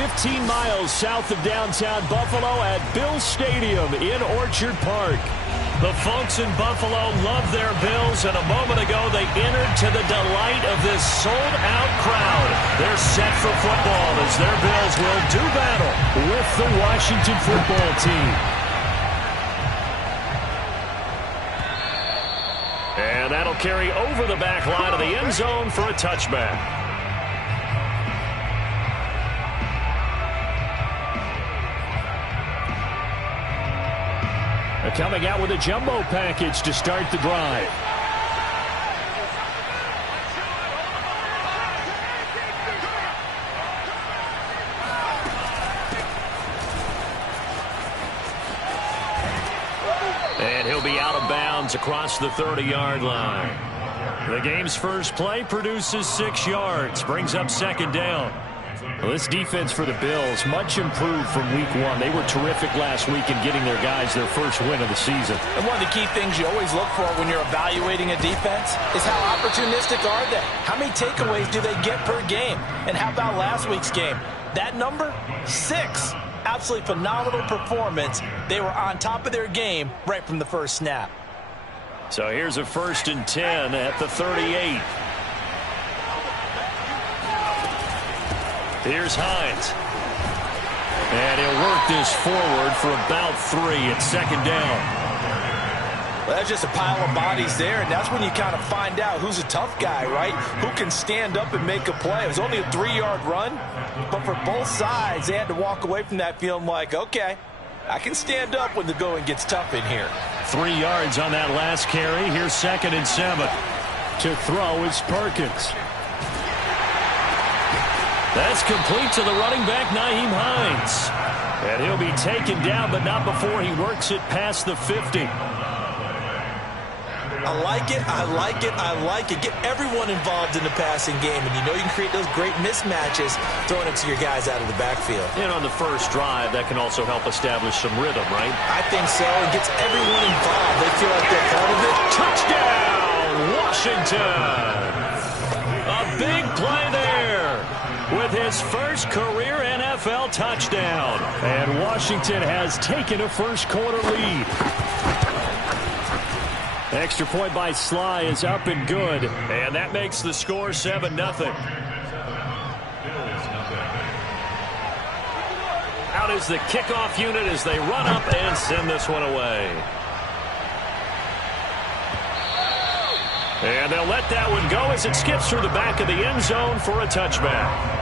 15 miles south of downtown Buffalo at Bills Stadium in Orchard Park. The folks in Buffalo love their Bills, and a moment ago they entered to the delight of this sold-out crowd. They're set for football as their Bills will do battle with the Washington football team. And that'll carry over the back line of the end zone for a touchback. Coming out with a jumbo package to start the drive. And he'll be out of bounds across the 30-yard line. The game's first play produces 6 yards, brings up second down. Well, this defense for the Bills, much improved from week 1. They were terrific last week in getting their guys their first win of the season. And one of the key things you always look for when you're evaluating a defense is how opportunistic are they? How many takeaways do they get per game? And how about last week's game? That number? 6. Absolutely phenomenal performance. They were on top of their game right from the first snap. So here's a 1st and 10 at the 38. Here's Hines. And he'll work this forward for about 3 at second down. Well, that's just a pile of bodies there, and that's when you kind of find out who's a tough guy, right? Who can stand up and make a play. It was only a 3-yard run, but for both sides, they had to walk away from that feeling like, okay, I can stand up when the going gets tough in here. 3 yards on that last carry. Here's 2nd and 7. To throw is Perkins. That's complete to the running back, Nyheim Hines. And he'll be taken down, but not before he works it past the 50. I like it, I like it, I like it. Get everyone involved in the passing game, and you know you can create those great mismatches throwing it to your guys out of the backfield. And on the first drive, that can also help establish some rhythm, right? I think so. It gets everyone involved. They feel like they're part of it. Touchdown, Washington! A big play there with his first career NFL touchdown. And Washington has taken a first-quarter lead. Extra point by Sly is up and good. And that makes the score 7-0. Out is the kickoff unit as they run up and send this one away. And they'll let that one go as it skips through the back of the end zone for a touchback.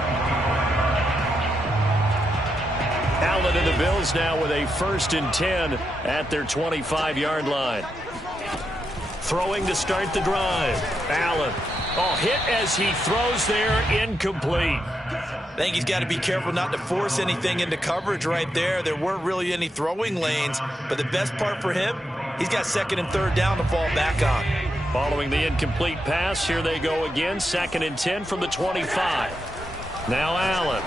Allen and the Bills now with a 1st and 10 at their 25-yard line. Throwing to start the drive. Allen. Oh, hit as he throws there, incomplete. I think he's got to be careful not to force anything into coverage right there. There weren't really any throwing lanes, but the best part for him, he's got 2nd and 3rd down to fall back on. Following the incomplete pass, here they go again. 2nd and 10 from the 25. Now Allen.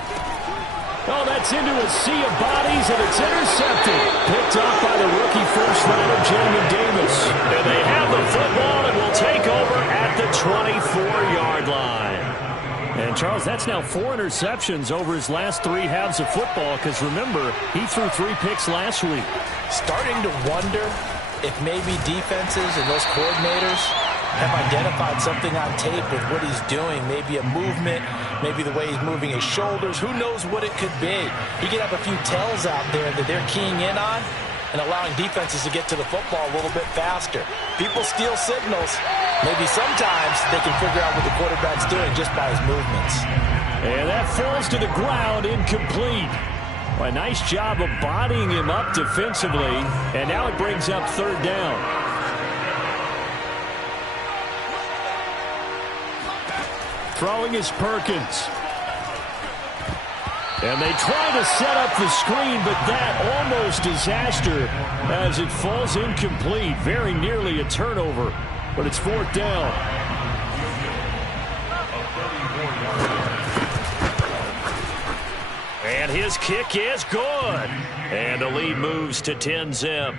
Oh, that's into a sea of bodies, and it's intercepted. Picked off by the rookie first-rounder, Jamin Davis. And they have the football and will take over at the 24-yard line. And, Charles, that's now 4 interceptions over his last 3 halves of football, because, remember, he threw 3 picks last week. Starting to wonder if maybe defenses and those coordinators have identified something on tape with what he's doing. Maybe a movement, maybe the way he's moving his shoulders. Who knows what it could be? He could have a few tells out there that they're keying in on and allowing defenses to get to the football a little bit faster. People steal signals. Maybe sometimes they can figure out what the quarterback's doing just by his movements. And that falls to the ground, incomplete. Well, a nice job of bodying him up defensively, and now it brings up 3rd down. Throwing is Perkins. And they try to set up the screen, but that almost disaster as it falls incomplete. Very nearly a turnover, but it's 4th down. And And his kick is good. And the lead moves to 10-zip.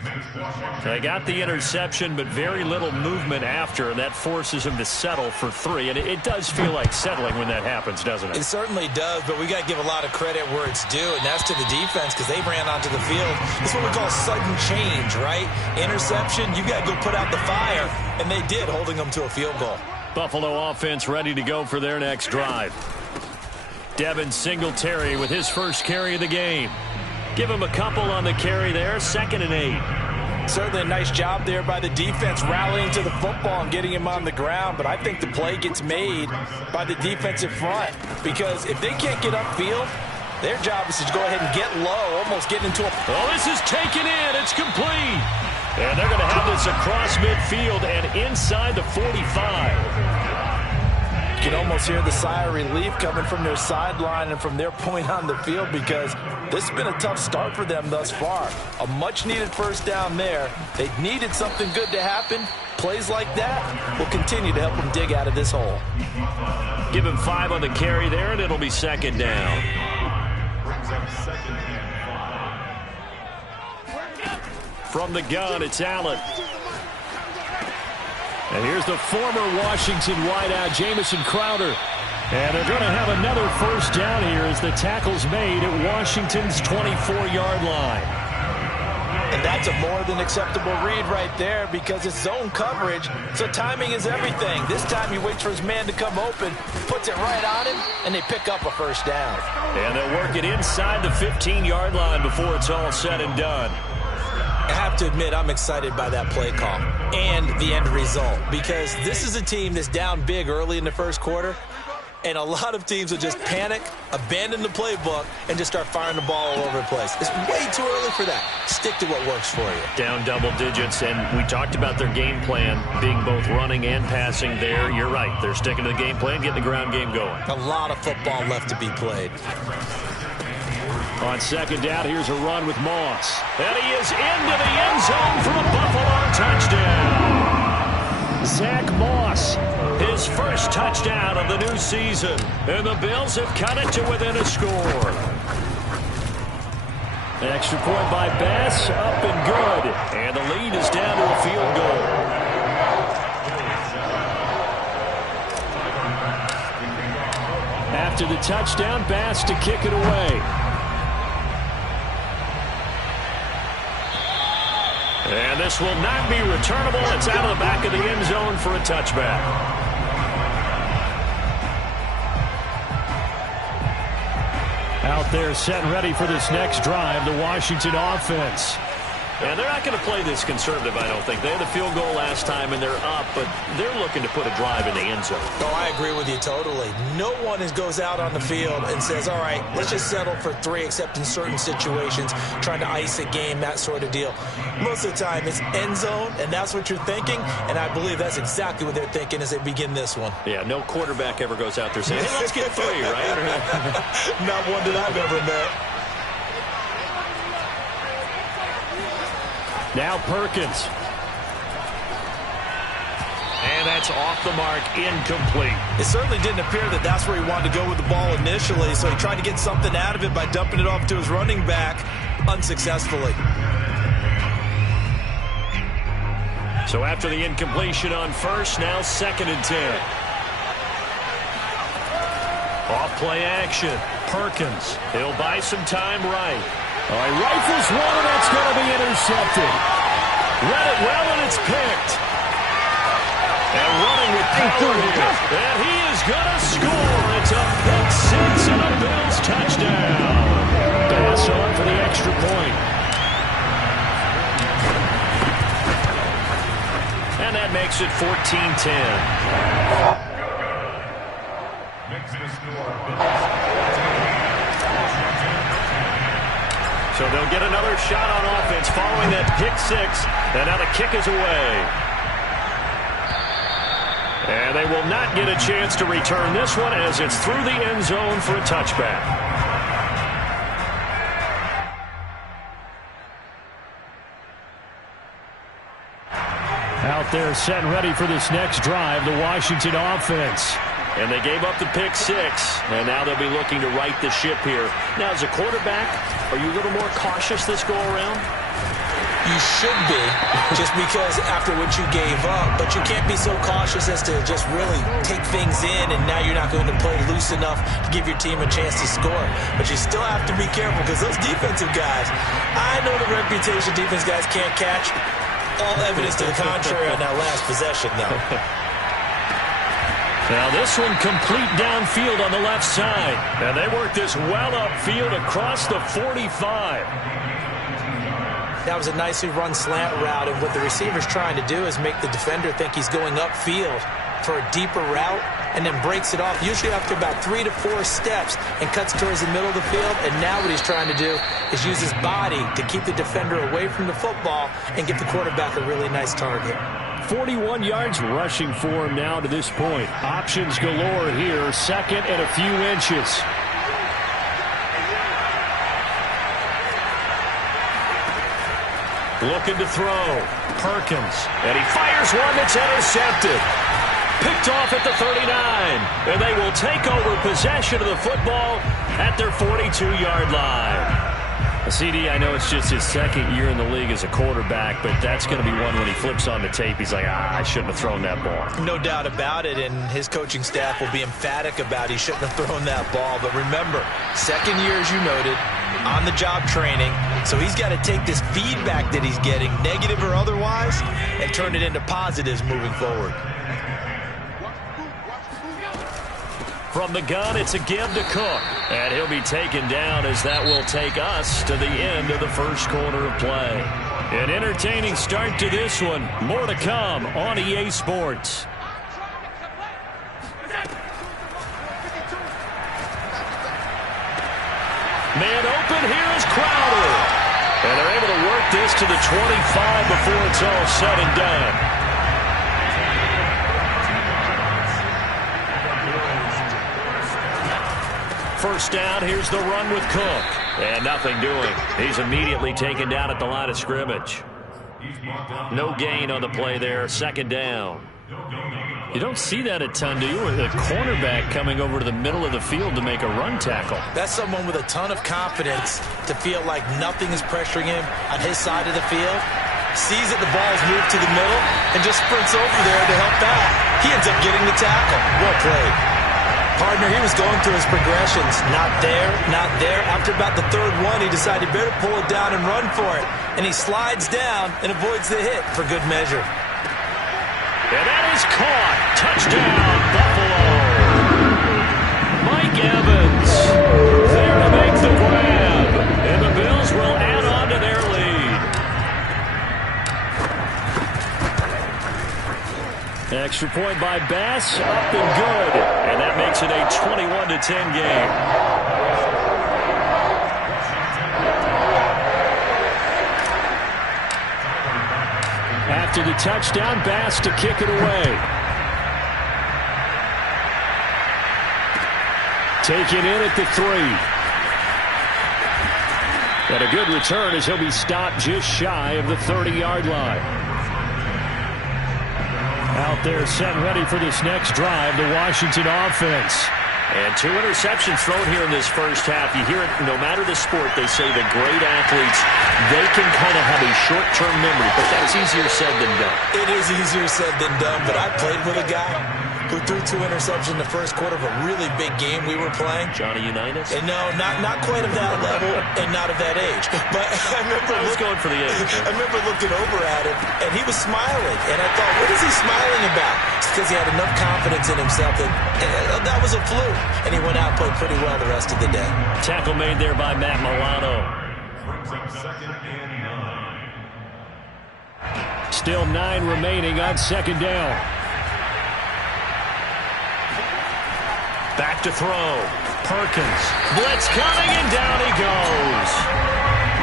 They got the interception, but very little movement after, and that forces him to settle for 3. And it does feel like settling when that happens, doesn't it? It certainly does, but we got to give a lot of credit where it's due, and that's to the defense because they ran onto the field. This is what we call sudden change, right? Interception, you got to go put out the fire, and they did, holding them to a field goal. Buffalo offense ready to go for their next drive. Devin Singletary with his first carry of the game. Give him a couple on the carry there, 2nd and 8. Certainly a nice job there by the defense rallying to the football and getting him on the ground, but I think the play gets made by the defensive front because if they can't get upfield, their job is to go ahead and get low, almost get into a... Oh, this is taken in. It's complete. And they're going to have this across midfield and inside the 45. You can almost hear the sigh of relief coming from their sideline and from their point on the field because this has been a tough start for them thus far. A much-needed first down there. They needed something good to happen. Plays like that will continue to help them dig out of this hole. Give him 5 on the carry there, and it'll be 2nd down. From the gun, it's Allen. And here's the former Washington wideout, Jamison Crowder. And they're going to have another first down here as the tackle's made at Washington's 24-yard line. And that's a more than acceptable read right there because it's zone coverage, so timing is everything. This time he waits for his man to come open, puts it right on him, and they pick up a first down. And they'll work it inside the 15-yard line before it's all said and done. I have to admit, I'm excited by that play call and the end result because this is a team that's down big early in the first quarter, and a lot of teams will just panic, abandon the playbook, and just start firing the ball all over the place. It's way too early for that. Stick to what works for you. Down double digits, and we talked about their game plan being both running and passing there. You're right. They're sticking to the game plan, getting the ground game going. A lot of football left to be played. On 2nd down, here's a run with Moss. And he is into the end zone for a Buffalo touchdown. Zach Moss, his first touchdown of the new season. And the Bills have cut it to within a score. An extra point by Bass, up and good. And the lead is down to a field goal. After the touchdown, Bass to kick it away. And this will not be returnable. It's out of the back of the end zone for a touchback. Out there set and ready for this next drive, the Washington offense. And they're not going to play this conservative, I don't think. They had the field goal last time, and they're up, but they're looking to put a drive in the end zone. Oh, I agree with you totally. No one goes out on the field and says, all right, let's just settle for 3, except in certain situations, trying to ice a game, that sort of deal. Most of the time, it's end zone, and that's what you're thinking, and I believe that's exactly what they're thinking as they begin this one. Yeah, no quarterback ever goes out there saying, hey, let's get 3, right? Not one that I've ever met. Now Perkins. And that's off the mark, incomplete. It certainly didn't appear that that's where he wanted to go with the ball initially, so he tried to get something out of it by dumping it off to his running back unsuccessfully. So after the incompletion on first, now 2nd and 10. Off play action. Perkins. He'll buy some time right. He rifles one, and that's going to be intercepted. Read it well, and it's picked. And running with power here. And he is going to score. It's a pick 6 and a Bills touchdown. Pass on for the extra point. And that makes it 14-10. So they'll get another shot on offense following that pick 6. And now the kick is away. And they will not get a chance to return this one as it's through the end zone for a touchback. Out there set and ready for this next drive, the Washington offense. And they gave up the pick six, and now they'll be looking to right the ship here. Now, as a quarterback, are you a little more cautious this go-around? You should be, just because after what you gave up, but you can't be so cautious as to just really take things in, and now you're not going to play loose enough to give your team a chance to score. But you still have to be careful, because those defensive guys, I know the reputation defense guys can't catch. All evidence to the contrary on that last possession, though. Now this one complete downfield on the left side. And they work this well upfield across the 45. That was a nicely run slant route, and what the receiver's trying to do is make the defender think he's going upfield for a deeper route, and then breaks it off, usually after about 3 to 4 steps, and cuts towards the middle of the field. And now what he's trying to do is use his body to keep the defender away from the football and get the quarterback a really nice target. 41 yards rushing for him now to this point. Options galore here, second and a few inches. Looking to throw. Perkins. And he fires one that's intercepted. Picked off at the 39. And they will take over possession of the football at their 42-yard line. CD, I know it's just his second year in the league as a quarterback, but that's going to be one when he flips on the tape. He's like, I shouldn't have thrown that ball. No doubt about it, and his coaching staff will be emphatic about he shouldn't have thrown that ball. But remember, second year, as you noted, on-the-job training, so he's got to take this feedback that he's getting, negative or otherwise, and turn it into positives moving forward. From the gun, it's a give to Cook. And he'll be taken down as that will take us to the end of the first quarter of play. An entertaining start to this one. More to come on EA Sports. Man open, here is Crowder. And they're able to work this to the 25 before it's all said and done. First down, here's the run with Cook. And nothing doing. He's immediately taken down at the line of scrimmage. No gain on the play there. Second down. You don't see that a ton, do you? With a cornerback coming over to the middle of the field to make a run tackle. That's someone with a ton of confidence to feel like nothing is pressuring him on his side of the field. Sees that the ball's moved to the middle and just sprints over there to help out. He ends up getting the tackle. Well played. Partner, he was going through his progressions. Not there, not there. After about the third one, he decided he better pull it down and run for it. And he slides down and avoids the hit for good measure. And that is caught. Touchdown, Buffalo. Mike Evans there to make the grab. And the Bills will add on to their lead. Extra point by Bass, up and good. And that makes it a 21-10 game. After the touchdown, Bass to kick it away. Take it in at the 3. And a good return as he'll be stopped just shy of the 30-yard line. Out there set ready for this next drive, the Washington offense. And 2 interceptions thrown here in this first half. You hear it, no matter the sport, they say the great athletes, they can kind of have a short-term memory, but that's easier said than done. It is easier said than done, but I played with a guy who threw 2 interceptions in the first quarter of a really big game we were playing. Johnny Unitas? And no, not quite of that level and not of that age. But I remember going for the age. I remember looking over at him, and he was smiling. And I thought, what is he smiling about? It's because he had enough confidence in himself that was a fluke. And he went out and played pretty well the rest of the day. Tackle made there by Matt Milano. Still 9 remaining on second down. Back to throw. Perkins. Blitz coming, and down he goes.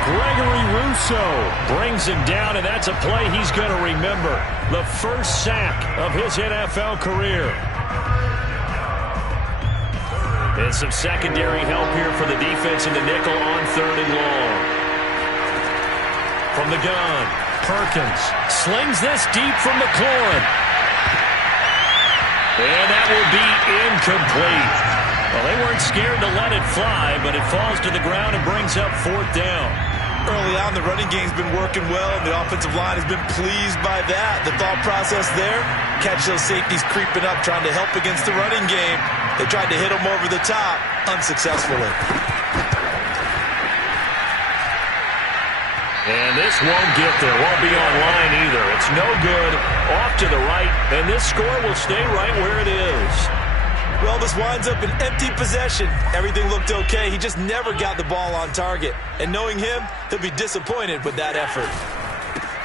Gregory Rousseau brings him down, and that's a play he's going to remember. The first sack of his NFL career. And some secondary help here for the defense in the nickel on 3rd and long. From the gun, Perkins slings this deep from McLaurin. And that will be incomplete. Well, they weren't scared to let it fly, but it falls to the ground and brings up 4th down. Early on, the running game's been working well, and the offensive line has been pleased by that. The thought process there, catch those safeties creeping up, trying to help against the running game. They tried to hit them over the top, unsuccessfully. And this won't get there, won't be online either. It's no good, off to the right, and this score will stay right where it is. Well, this winds up an empty possession. Everything looked okay. He just never got the ball on target. And knowing him, he'll be disappointed with that effort.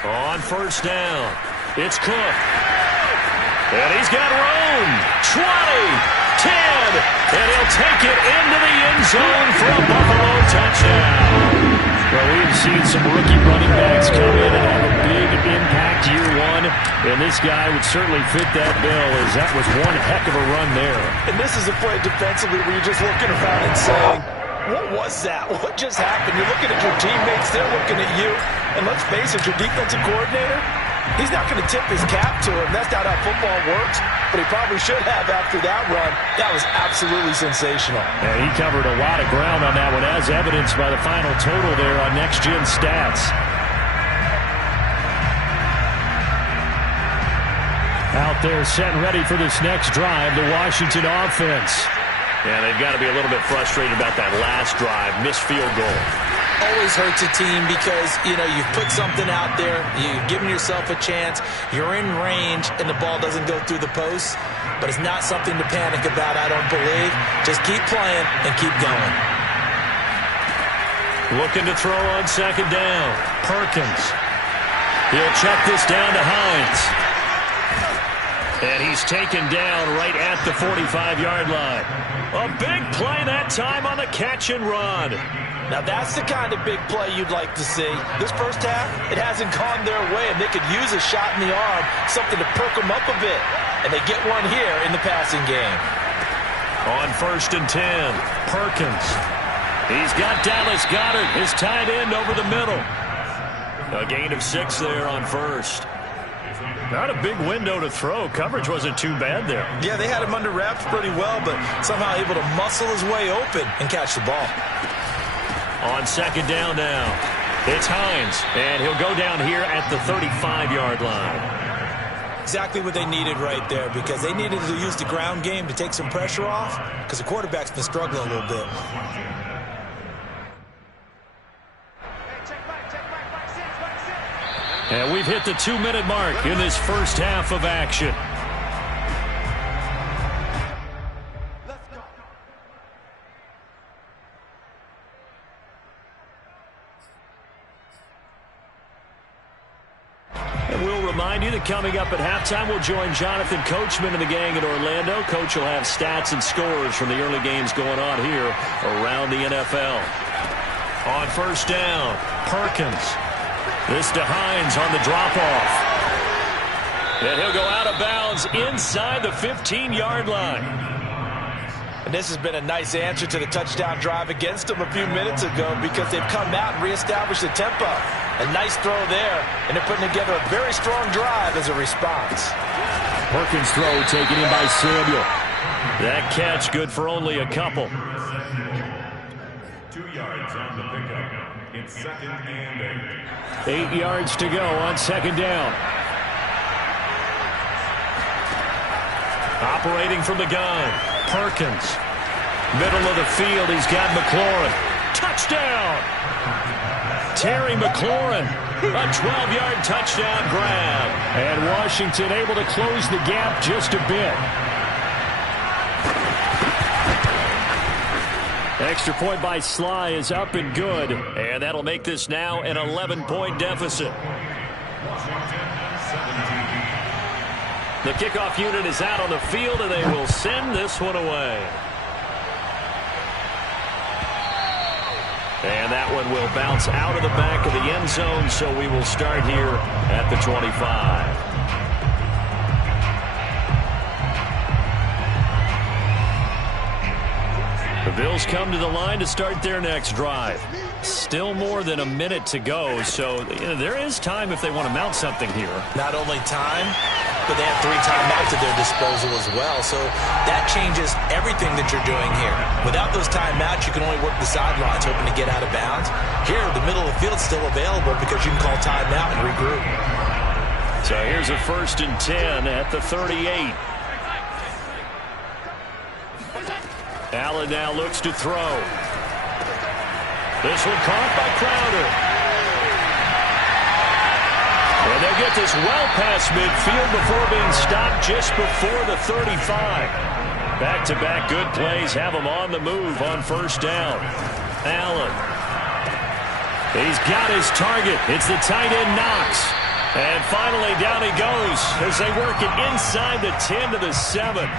On 1st down, it's Cook. And he's got room. 20, 10, and he'll take it into the end zone for a Buffalo touchdown. Well, we've seen some rookie running backs come in and have a big impact year one, and this guy would certainly fit that bill, as that was one heck of a run there. And this is a play defensively where you're just looking around and saying, what was that? What just happened? You're looking at your teammates, they're looking at you, and let's face it, your defensive coordinator, he's not going to tip his cap to him. That's not how football works, but he probably should have after that run. That was absolutely sensational. Yeah, he covered a lot of ground on that one, as evidenced by the final total there on Next Gen Stats. Out there set and ready for this next drive, the Washington offense. Yeah, they've got to be a little bit frustrated about that last drive, missed field goal. Always hurts a team because, you've put something out there, you've given yourself a chance, you're in range, and the ball doesn't go through the post. But it's not something to panic about, I don't believe. Just keep playing and keep going. Looking to throw on 2nd down. Perkins. He'll check this down to Hines. And he's taken down right at the 45-yard line. A big play that time on the catch and run. Now that's the kind of big play you'd like to see. This first half, it hasn't gone their way, and they could use a shot in the arm, something to perk them up a bit. And they get one here in the passing game. On 1st and 10, Perkins. He's got Dallas Goedert, his tight end, over the middle. A gain of 6 there on 1st. Not a big window to throw. Coverage wasn't too bad there. Yeah, they had him under wraps pretty well, but somehow able to muscle his way open and catch the ball. On 2nd down now, it's Hines, and he'll go down here at the 35-yard line. Exactly what they needed right there, because they needed to use the ground game to take some pressure off, because the quarterback's been struggling a little bit. And we've hit the 2-minute mark in this first half of action. And we'll remind you that coming up at halftime, we'll join Jonathan Coachman and the gang in Orlando. Coach will have stats and scores from the early games going on here around the NFL. On 1st down, Perkins. This to Hines on the drop-off. And he'll go out of bounds inside the 15-yard line. And this has been a nice answer to the touchdown drive against them a few minutes ago, because they've come out and reestablished the tempo. A nice throw there, and they're putting together a very strong drive as a response. Perkins' throw taken in by Samuel. That catch good for only a couple. 2 yards on the pickup. It's 2nd and 8. 8 yards to go on 2nd down. Operating from the gun, Perkins. Middle of the field, he's got McLaurin. Touchdown! Terry McLaurin, a 12-yard touchdown grab. And Washington able to close the gap just a bit. Extra point by Sly is up and good, and that'll make this now an 11-point deficit. The kickoff unit is out on the field, and they will send this one away. And that one will bounce out of the back of the end zone, so we will start here at the 25. Bills come to the line to start their next drive. Still more than a minute to go, so there is time if they want to mount something here. Not only time, but they have 3 timeouts at their disposal as well, so that changes everything that you're doing here. Without those timeouts, you can only work the sidelines, hoping to get out of bounds. Here, the middle of the field's still available because you can call timeout and regroup. So here's a 1st and 10 at the 38. Allen now looks to throw. This one caught by Crowder. And they'll get this well past midfield before being stopped just before the 35. Back-to-back good plays have him on the move on 1st down. Allen. He's got his target. It's the tight end Knox. And finally down he goes as they work it inside the 10 to the 7.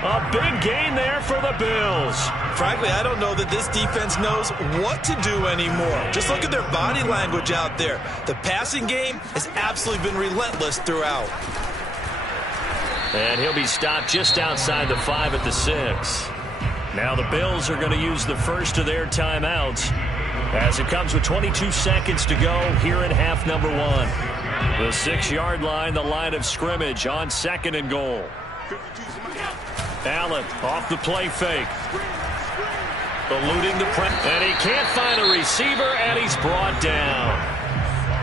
A big gain there for the Bills. Frankly, I don't know that this defense knows what to do anymore. Just look at their body language out there. The passing game has absolutely been relentless throughout. And he'll be stopped just outside the 5 at the 6. Now the Bills are going to use the first of their timeouts as it comes with 22 seconds to go here in half number 1. The 6-yard line, the line of scrimmage on 2nd and goal. Allen off the play fake. Eluding the press. And he can't find a receiver, and he's brought down.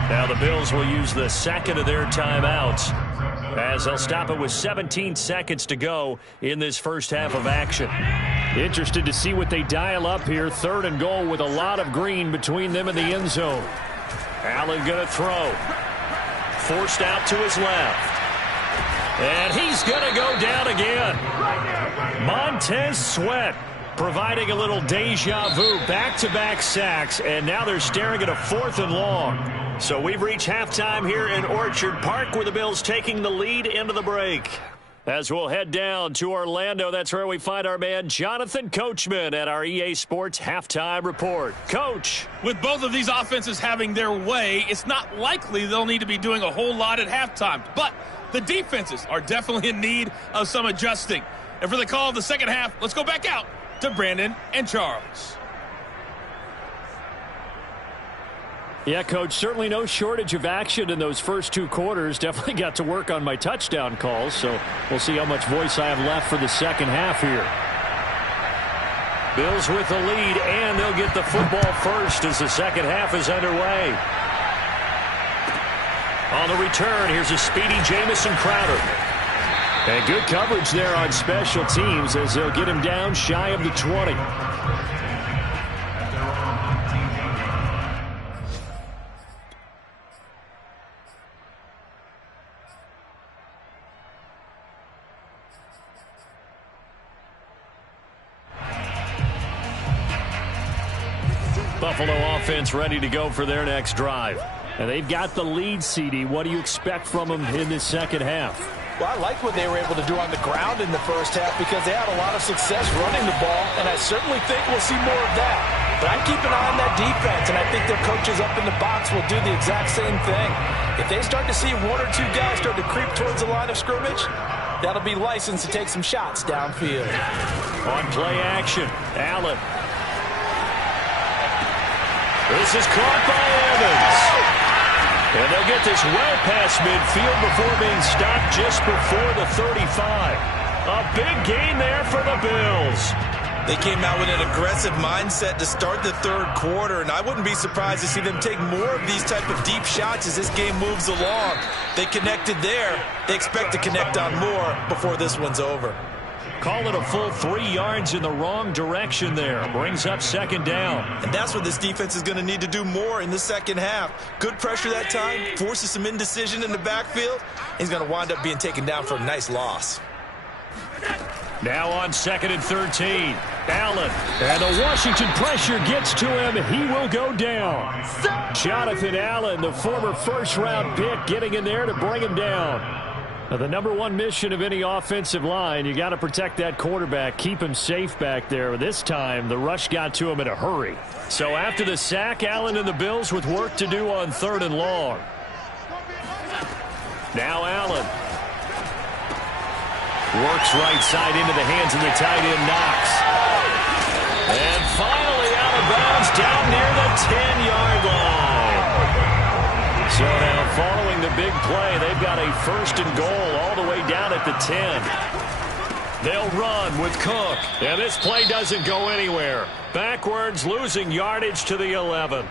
Now the Bills will use the 2nd of their timeouts as they'll stop it with 17 seconds to go in this first half of action. Interested to see what they dial up here. 3rd and goal with a lot of green between them and the end zone. Allen going to throw. Forced out to his left. And he's going to go down again. Montez Sweat providing a little deja vu. Back-to-back sacks, and now they're staring at a 4th and long. So we've reached halftime here in Orchard Park, where the Bills taking the lead into the break. As we'll head down to Orlando, that's where we find our man Jonathan Coachman at our EA Sports Halftime Report. Coach. With both of these offenses having their way, it's not likely they'll need to be doing a whole lot at halftime. But the defenses are definitely in need of some adjusting. And for the call of the second half, let's go back out to Brandon and Charles. Yeah, Coach, certainly no shortage of action in those first 2 quarters. Definitely got to work on my touchdown calls, so we'll see how much voice I have left for the second half here. Bills with the lead, and they'll get the football first as the second half is underway. On the return, here's a speedy Jamison Crowder. And good coverage there on special teams as they'll get him down shy of the 20. Buffalo offense ready to go for their next drive. And they've got the lead, CD. What do you expect from them in this second half? Well, I like what they were able to do on the ground in the first half because they had a lot of success running the ball, and I certainly think we'll see more of that. But I keep an eye on that defense, and I think their coaches up in the box will do the exact same thing. If they start to see 1 or 2 guys start to creep towards the line of scrimmage, that'll be licensed to take some shots downfield. On play action, Allen. This is caught by Evans. And they'll get this well past midfield before being stopped just before the 35. A big gain there for the Bills. They came out with an aggressive mindset to start the 3rd quarter, and I wouldn't be surprised to see them take more of these type of deep shots as this game moves along. They connected there. They expect to connect on more before this one's over. Call it a full 3 yards in the wrong direction there. Brings up 2nd down. And that's what this defense is going to need to do more in the second half. Good pressure that time, forces some indecision in the backfield. He's going to wind up being taken down for a nice loss. Now on 2nd and 13. Allen. And the Washington pressure gets to him. He will go down. Jonathan Allen, the former first-round pick, getting in there to bring him down. Now, the number 1 mission of any offensive line, you got to protect that quarterback, keep him safe back there. This time, the rush got to him in a hurry. So after the sack, Allen and the Bills with work to do on 3rd and long. Now Allen. Works right side into the hands of the tight end Knox. And finally out of bounds down near the 10-yard line. So now following the big play, they've got a first and goal all the way down at the 10. They'll run with Cook. And this play doesn't go anywhere. Backwards, losing yardage to the 11.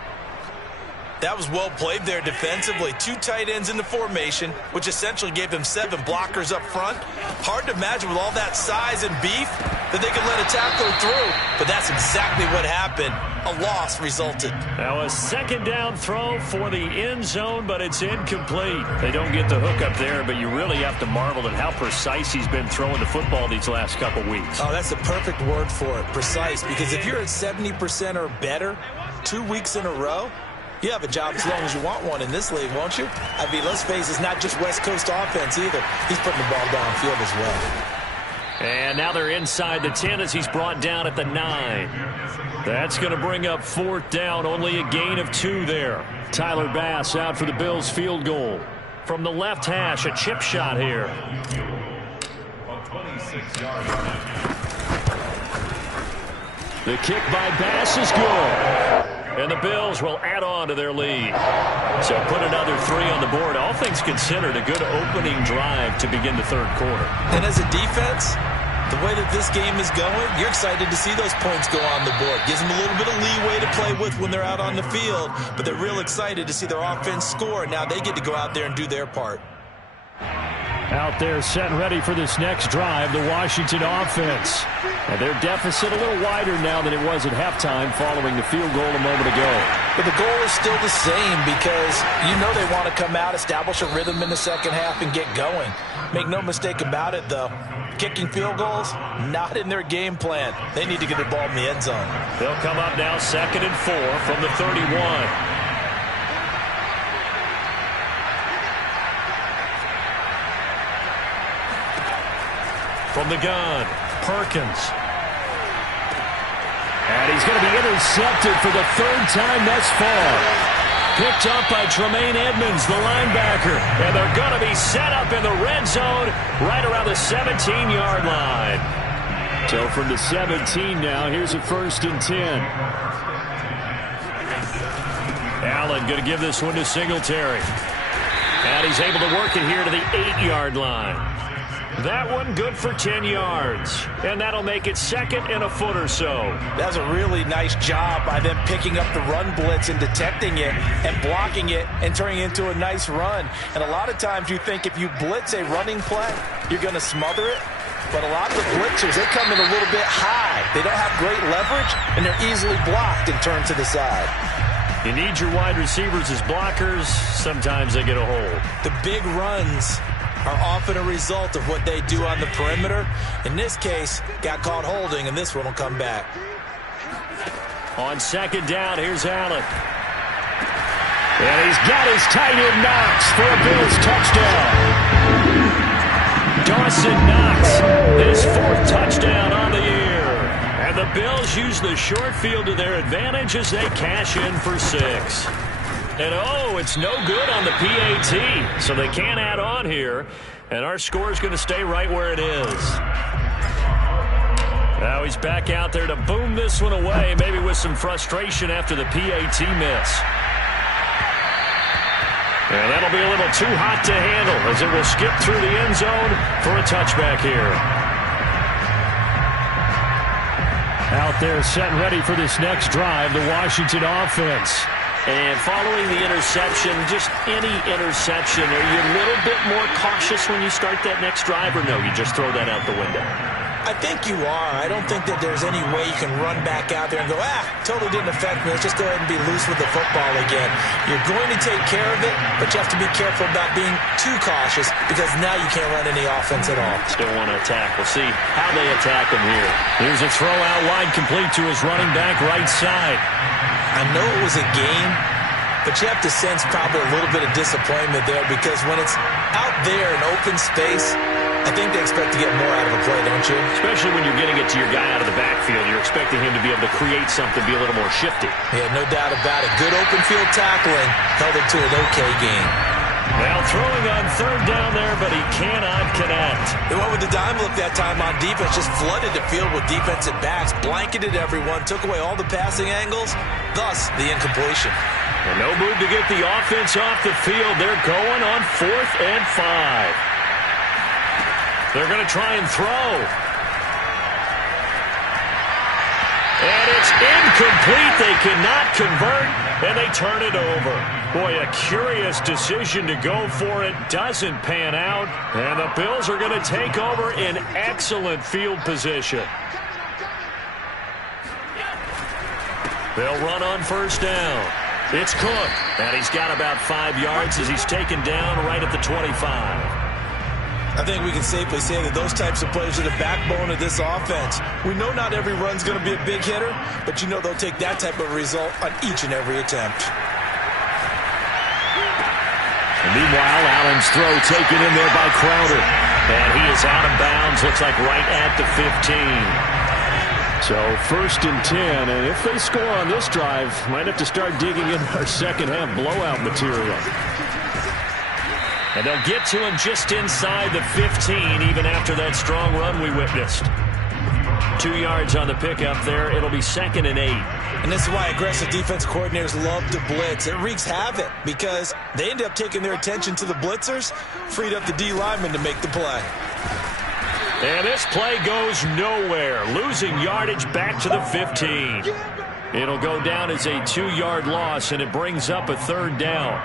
That was well played there defensively. 2 tight ends in the formation, which essentially gave them 7 blockers up front. Hard to imagine with all that size and beef that they could let a tackler through. But that's exactly what happened. A loss resulted. Now a second down throw for the end zone, but it's incomplete. They don't get the hook up there, but you really have to marvel at how precise he's been throwing the football these last couple weeks. Oh, that's the perfect word for it, precise. Because if you're at 70% or better 2 weeks in a row, you have a job as long as you want one in this league, won't you? I mean, let's face it, it's not just West Coast offense either. He's putting the ball downfield as well. And now they're inside the 10 as he's brought down at the 9. That's going to bring up 4th down, only a gain of 2 there. Tyler Bass out for the Bills field goal. From the left hash, a chip shot here. The kick by Bass is good. And the Bills will add on to their lead. So put another 3 on the board. All things considered, a good opening drive to begin the third quarter. And as a defense, the way that this game is going, you're excited to see those points go on the board. Gives them a little bit of leeway to play with when they're out on the field. But they're real excited to see their offense score. Now they get to go out there and do their part. Out there set and ready for this next drive, the Washington offense. And their deficit a little wider now than it was at halftime following the field goal a moment ago. But the goal is still the same because you know they want to come out, establish a rhythm in the second half, and get going. Make no mistake about it, though. Kicking field goals, not in their game plan. They need to get the ball in the end zone. They'll come up now 2nd and 4 from the 31. From the gun, Perkins. And he's going to be intercepted for the 3rd time thus far. Picked up by Tremaine Edmonds, the linebacker. And they're going to be set up in the red zone right around the 17-yard line. So from the 17 now, here's a 1st and 10. Allen going to give this one to Singletary. And he's able to work it here to the 8-yard line. That one good for 10 yards. And that'll make it 2nd and a foot or so. That's a really nice job by them picking up the run blitz and detecting it and blocking it and turning it into a nice run. And a lot of times you think if you blitz a running play, you're going to smother it. But a lot of the blitzers, they come in a little bit high. They don't have great leverage, and they're easily blocked and turned to the side. You need your wide receivers as blockers. Sometimes they get a hold. The big runs are often a result of what they do on the perimeter. In this case, got caught holding, and this one will come back. On 2nd down, here's Allen. And he's got his tight end Knox for a Bills touchdown. Dawson Knox, his 4th touchdown on the year. And the Bills use the short field to their advantage as they cash in for 6. And, oh, it's no good on the PAT, so they can't add on here. And our score is going to stay right where it is. Now he's back out there to boom this one away, maybe with some frustration after the PAT miss. And that'll be a little too hot to handle as it will skip through the end zone for a touchback here. Out there set and ready for this next drive, the Washington offense. And following the interception, just any interception, are you a little bit more cautious when you start that next drive, or no, you just throw that out the window? I think you are. I don't think that there's any way you can run back out there and go, totally didn't affect me. Let's just go ahead and be loose with the football again. You're going to take care of it, but you have to be careful about being too cautious because now you can't run any offense at all. Still want to attack. We'll see how they attack him here. Here's a throw out wide complete to his running back right side. I know it was a game, but you have to sense probably a little bit of disappointment there because when it's out there in open space, I think they expect to get more out of a play, don't you? Especially when you're getting it to your guy out of the backfield. You're expecting him to be able to create something, be a little more shifty. Yeah, no doubt about it. Good open field tackling held it to an okay game. Now throwing on third down there, but he cannot connect. They went with the dime look that time on defense, just flooded the field with defensive backs, blanketed everyone, took away all the passing angles, thus the incompletion. And no move to get the offense off the field. They're going on 4th and 5. They're going to try and throw. And it's incomplete. They cannot convert, and they turn it over. Boy, a curious decision to go for it. Doesn't pan out, and the Bills are going to take over in excellent field position. They'll run on first down. It's Cook, and he's got about 5 yards as he's taken down right at the 25. I think we can safely say that those types of plays are the backbone of this offense. We know not every run's going to be a big hitter, but you know they'll take that type of result on each and every attempt. And meanwhile, Allen's throw taken in there by Crowder. And he is out of bounds, looks like right at the 15. So 1st and 10, and if they score on this drive, might have to start digging in our second half blowout material. And they'll get to him just inside the 15, even after that strong run we witnessed. 2 yards on the pickup there. It'll be 2nd and 8. And this is why aggressive defense coordinators love to blitz. It wreaks havoc because they end up taking their attention to the blitzers, freed up the D lineman to make the play. And this play goes nowhere. Losing yardage back to the 15. It'll go down as a 2-yard loss, and it brings up a 3rd down.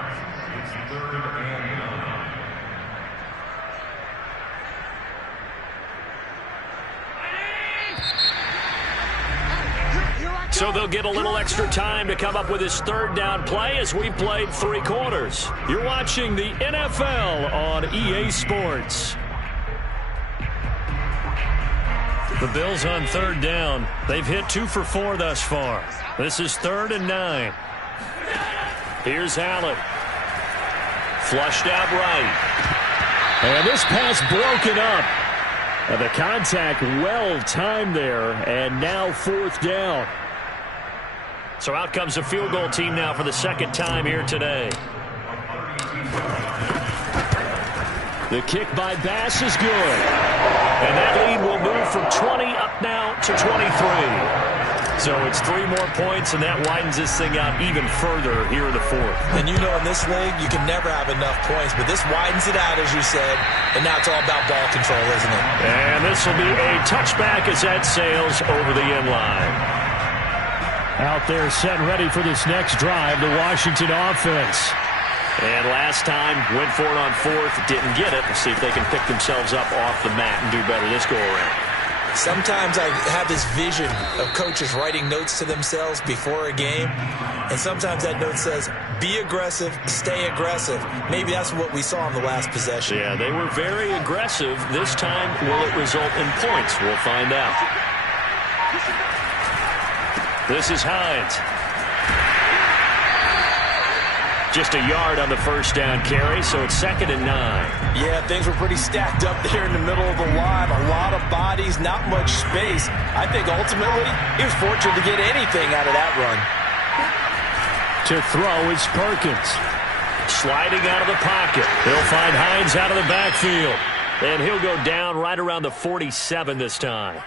So they'll get a little extra time to come up with his 3rd down play as we've played 3 quarters. You're watching the NFL on EA Sports. The Bills on 3rd down. They've hit 2 for 4 thus far. This is 3rd and 9. Here's Allen. Flushed out right. And this pass broken up. And the contact well timed there. And now 4th down. So out comes the field goal team now for the 2nd time here today. The kick by Bass is good. And that lead will move from 20 up now to 23. So it's 3 more points, and that widens this thing out even further here in the 4th. And you know in this league, you can never have enough points, but this widens it out, as you said, and now it's all about ball control, isn't it? And this will be a touchback as that sails over the end line. Out there set ready for this next drive, the Washington offense. And last time, went for it on 4th, didn't get it. Let's see if they can pick themselves up off the mat and do better this go-around. Sometimes I have this vision of coaches writing notes to themselves before a game, and sometimes that note says, be aggressive, stay aggressive. Maybe that's what we saw in the last possession. Yeah, they were very aggressive. This time, will it result in points? We'll find out. This is Hines. Just a yard on the 1st down carry, so it's 2nd and 9. Yeah, things were pretty stacked up there in the middle of the line. A lot of bodies, not much space. I think ultimately he was fortunate to get anything out of that run. To throw is Perkins. Sliding out of the pocket. He'll find Hines out of the backfield. And he'll go down right around the 47 this time.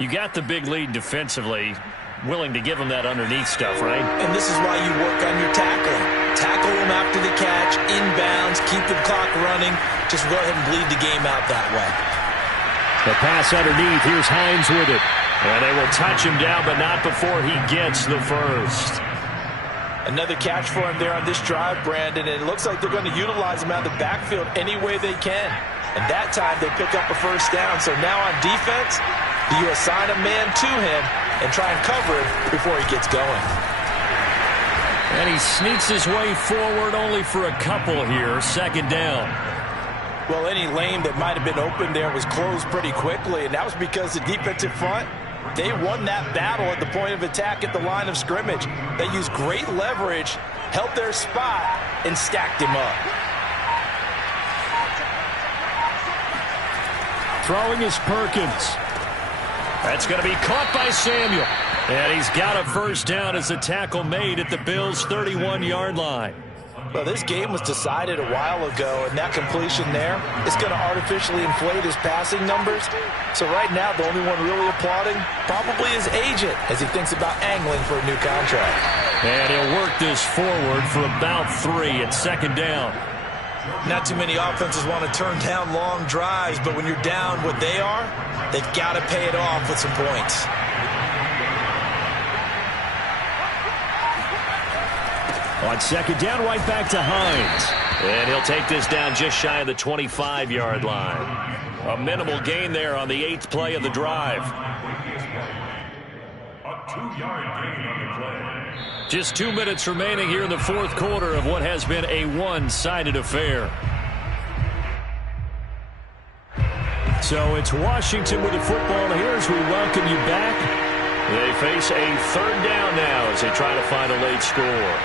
You got the big lead defensively. Willing to give him that underneath stuff, right? And this is why you work on your tackling. Tackle him after the catch, inbounds, keep the clock running. Just go ahead and bleed the game out that way. The pass underneath. Here's Hines with it. And they will touch him down, but not before he gets the 1st. Another catch for him there on this drive, Brandon. And it looks like they're going to utilize him out of the backfield any way they can. And that time they pick up a 1st down. So now on defense, you assign a man to him and try and cover him before he gets going. And he sneaks his way forward only for a couple here. 2nd down. Well, any lane that might have been open there was closed pretty quickly, and that was because the defensive front, they won that battle at the point of attack at the line of scrimmage. They used great leverage, held their spot, and stacked him up. Throwing is Perkins. That's going to be caught by Samuel. And he's got a 1st down as the tackle made at the Bills' 31-yard line. Well, this game was decided a while ago, and that completion there is going to artificially inflate his passing numbers. So right now, the only one really applauding probably his agent as he thinks about angling for a new contract. And he'll work this forward for about 3 at second down. Not too many offenses want to turn down long drives, but when you're down what they are, they've got to pay it off with some points. On second down, right back to Hines. And he'll take this down just shy of the 25-yard line. A minimal gain there on the 8th play of the drive. A 2-yard gain on the play. Just 2 minutes remaining here in the fourth quarter of what has been a one-sided affair. So it's Washington with the football here as we welcome you back. They face a third down now as they try to find a late score.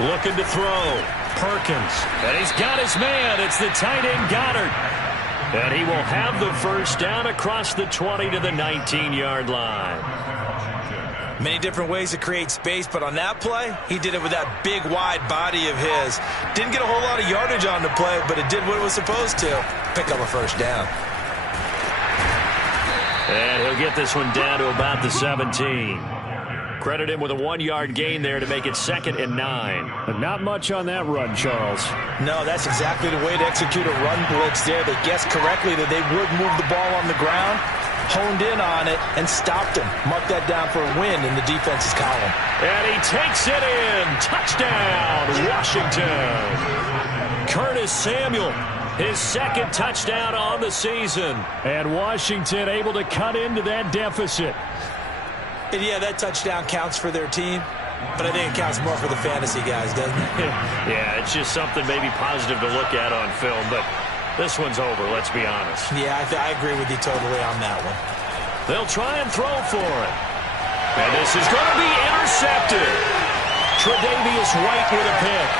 Looking to throw. Perkins. And he's got his man. It's the tight end Goddard. And he will have the first down across the 20 to the 19-yard line. Many different ways to create space, but on that play, he did it with that big, wide body of his. Didn't get a whole lot of yardage on the play, but it did what it was supposed to. Pick up a first down. And he'll get this one down to about the 17. Credit him with a 1-yard gain there to make it 2nd and 9. But not much on that run, Charles. No, that's exactly the way to execute a run blitz there. They guessed correctly that they would move the ball on the ground, honed in on it, and stopped him. Mark that down for a win in the defense's column. And he takes it in. Touchdown, Washington. Curtis Samuel, his 2nd touchdown on the season. And Washington able to cut into that deficit. And yeah, that touchdown counts for their team, but I think it counts more for the fantasy guys, doesn't it? Yeah, it's just something maybe positive to look at on film, but this one's over, let's be honest. Yeah, I agree with you totally on that one. They'll try and throw for it. And this is going to be intercepted. Tre'Davious White with a pick.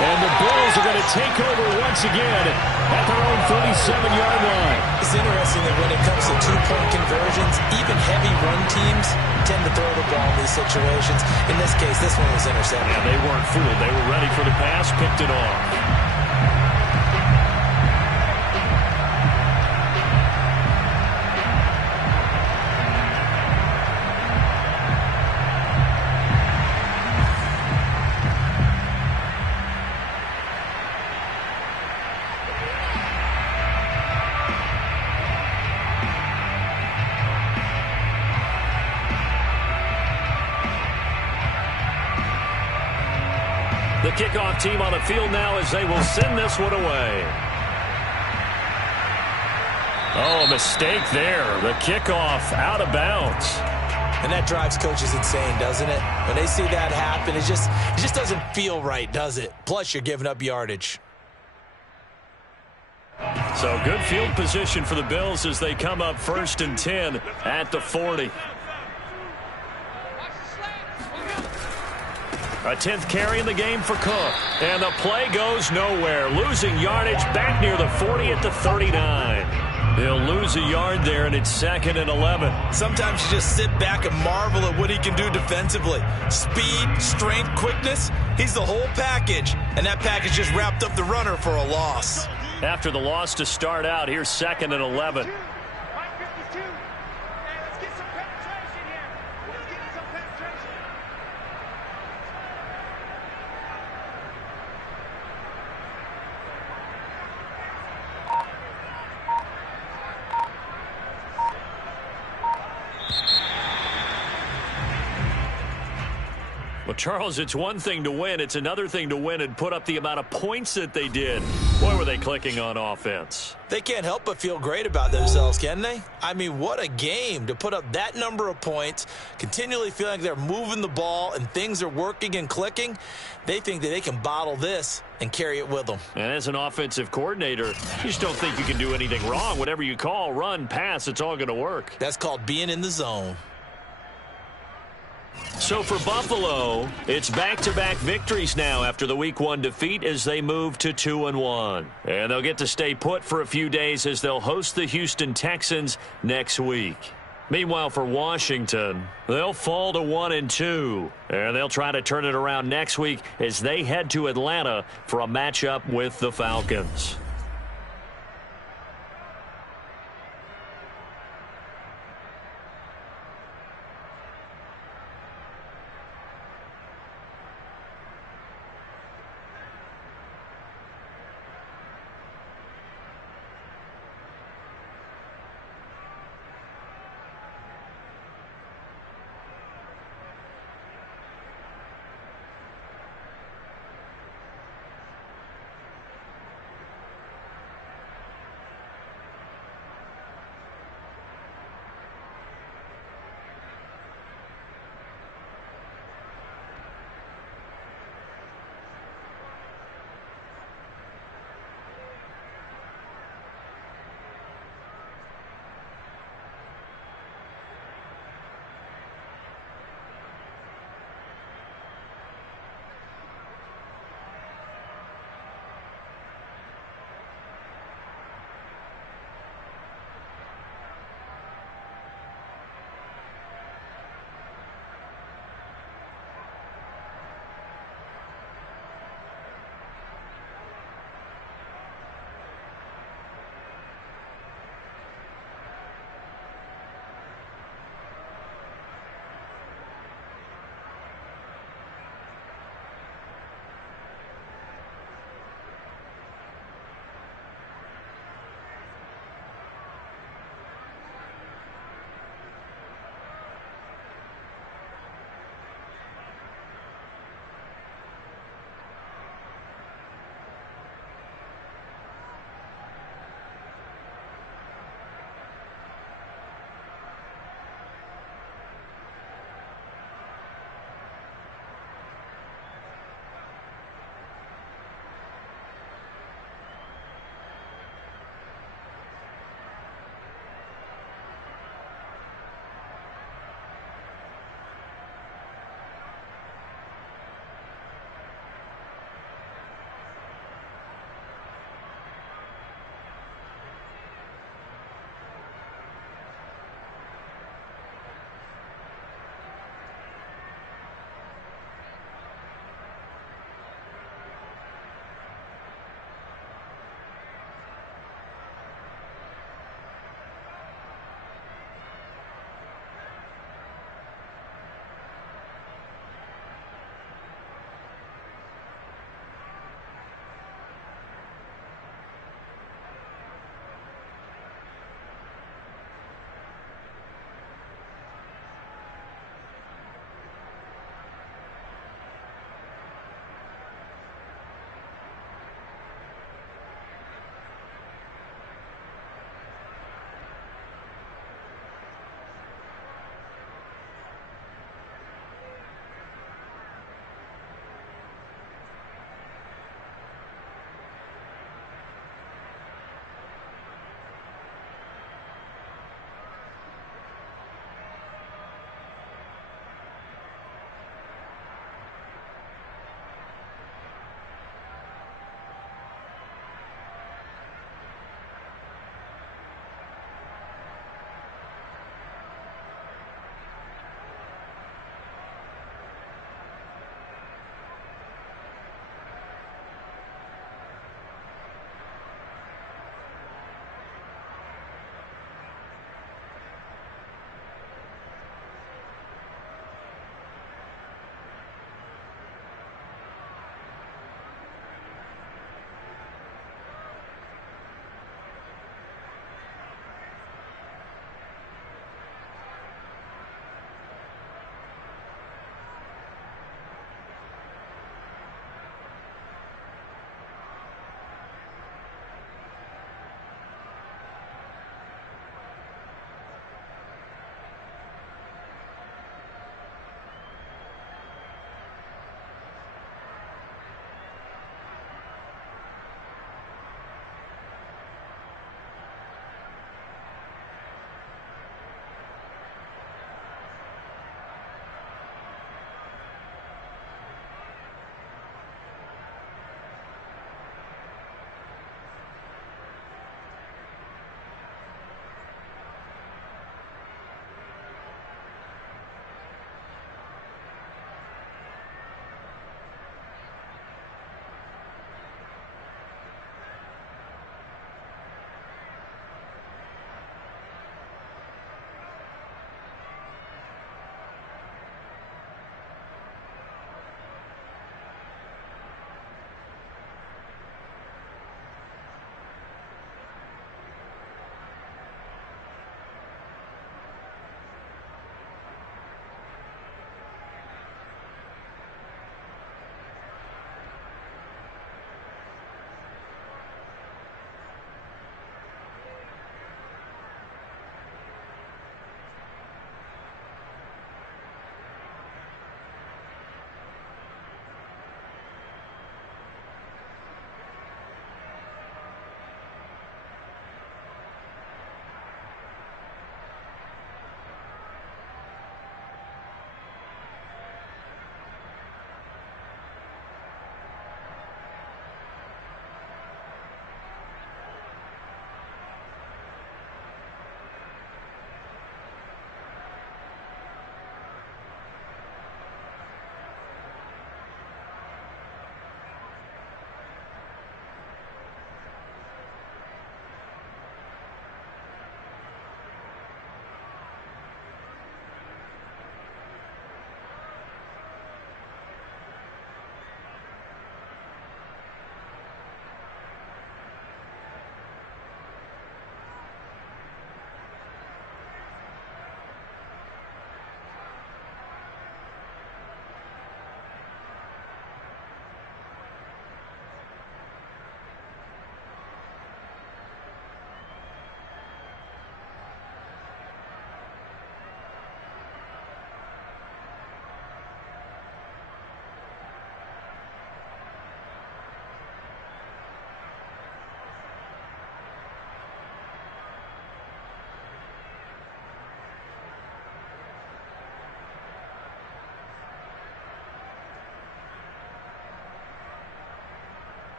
And the Bills are going to take over once again at their own 37-yard line. It's interesting that when it comes to two-point conversions, even heavy run teams tend to throw the ball in these situations. In this case, this one was intercepted. Yeah, they weren't fooled. They were ready for the pass, picked it off. The kickoff team on the field now as they will send this one away. Oh, a mistake there. The kickoff out of bounds. And that drives coaches insane, doesn't it? When they see that happen, it just doesn't feel right, does it? Plus, you're giving up yardage. So good field position for the Bills as they come up 1st and 10 at the 40. A 10th carry in the game for Cook. And the play goes nowhere. Losing yardage back near the 40 at the 39. He'll lose a yard there, and it's 2nd and 11. Sometimes you just sit back and marvel at what he can do defensively. Speed, strength, quickness, he's the whole package. And that package just wrapped up the runner for a loss. After the loss to start out, here's 2nd and 11. Well, Charles, it's one thing to win. It's another thing to win and put up the amount of points that they did. Boy, were they clicking on offense. They can't help but feel great about themselves, can they? I mean, what a game to put up that number of points, continually feeling like they're moving the ball and things are working and clicking. They think that they can bottle this and carry it with them. And as an offensive coordinator, you just don't think you can do anything wrong. Whatever you call, run, pass, it's all going to work. That's called being in the zone. So for Buffalo, it's back-to-back victories now after the Week 1 defeat as they move to 2-1. And they'll get to stay put for a few days as they'll host the Houston Texans next week. Meanwhile, for Washington, they'll fall to 1-2. And they'll try to turn it around next week as they head to Atlanta for a matchup with the Falcons.